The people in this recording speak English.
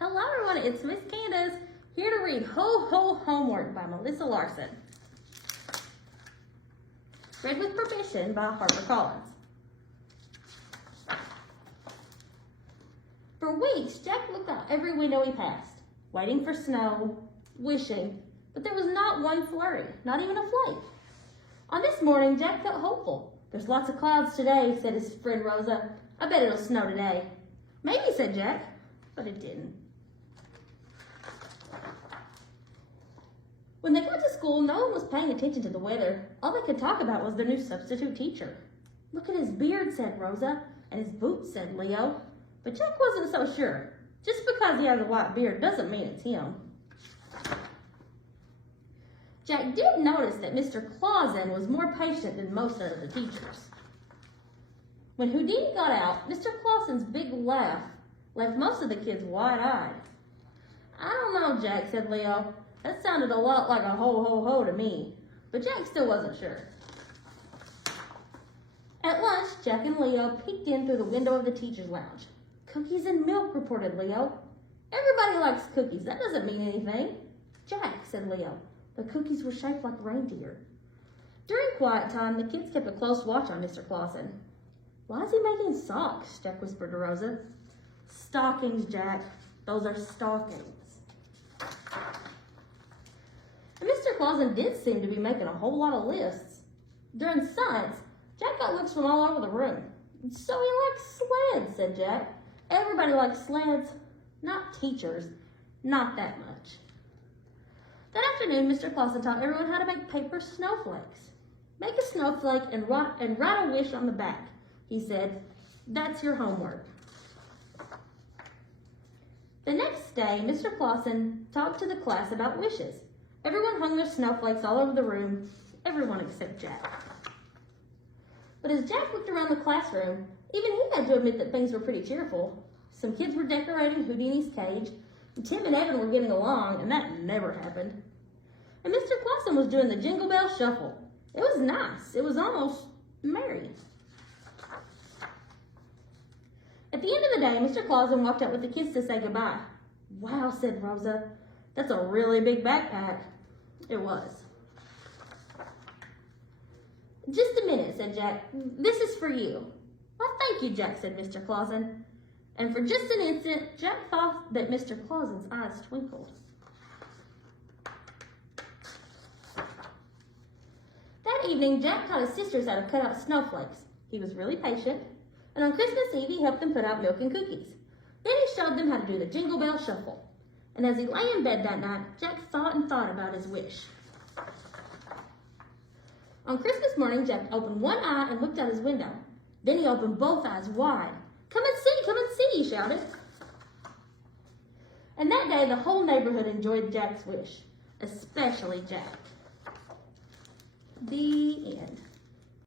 Hello everyone, it's Miss Candace, here to read Ho Ho Homework by Melissa Larson. Read with permission by HarperCollins. For weeks, Jack looked out every window he passed, waiting for snow, wishing, but there was not one flurry, not even a flake. On this morning, Jack felt hopeful. There's lots of clouds today, said his friend Rosa. I bet it'll snow today. Maybe, said Jack, but it didn't. When they got to school, no one was paying attention to the weather. All they could talk about was their new substitute teacher. Look at his beard, said Rosa, and his boots, said Leo. But Jack wasn't so sure. Just because he has a white beard doesn't mean it's him. Jack did notice that Mr. Clausen was more patient than most of the teachers. When Houdini got out, Mr. Clausen's big laugh left most of the kids wide-eyed. I don't know, Jack, said Leo. That sounded a lot like a ho-ho-ho to me. But Jack still wasn't sure. At lunch, Jack and Leo peeked in through the window of the teacher's lounge. Cookies and milk, reported Leo. Everybody likes cookies. That doesn't mean anything. Jack, said Leo. The cookies were shaped like reindeer. During quiet time, the kids kept a close watch on Mr. Clausen. Why is he making socks? Jack whispered to Rosa. Stockings, Jack. Those are stockings. And Mr. Clausen did seem to be making a whole lot of lists. During science, Jack got looks from all over the room. So he likes sleds, said Jack. Everybody likes sleds, not teachers, not that much. That afternoon, Mr. Clausen taught everyone how to make paper snowflakes. Make a snowflake and write a wish on the back, he said. That's your homework. The next day, Mr. Clausen talked to the class about wishes. Everyone hung their snowflakes all over the room, everyone except Jack. But as Jack looked around the classroom, even he had to admit that things were pretty cheerful. Some kids were decorating Houdini's cage, and Tim and Evan were getting along, and that never happened. And Mr. Clausen was doing the Jingle Bell Shuffle. It was nice. It was almost merry. At the end of the day, Mr. Clausen walked out with the kids to say goodbye. Wow, said Rosa. That's a really big backpack. It was. Just a minute, said Jack. This is for you. Why, thank you, Jack, said Mr. Clausen. And for just an instant, Jack thought that Mr. Clausen's eyes twinkled. That evening, Jack taught his sisters how to cut out snowflakes. He was really patient, and on Christmas Eve, he helped them put out milk and cookies. Then he showed them how to do the Jingle Bell Shuffle. And as he lay in bed that night, Jack thought and thought about his wish. On Christmas morning, Jack opened one eye and looked out his window. Then he opened both eyes wide. Come and see, he shouted. And that day, the whole neighborhood enjoyed Jack's wish, especially Jack. The end.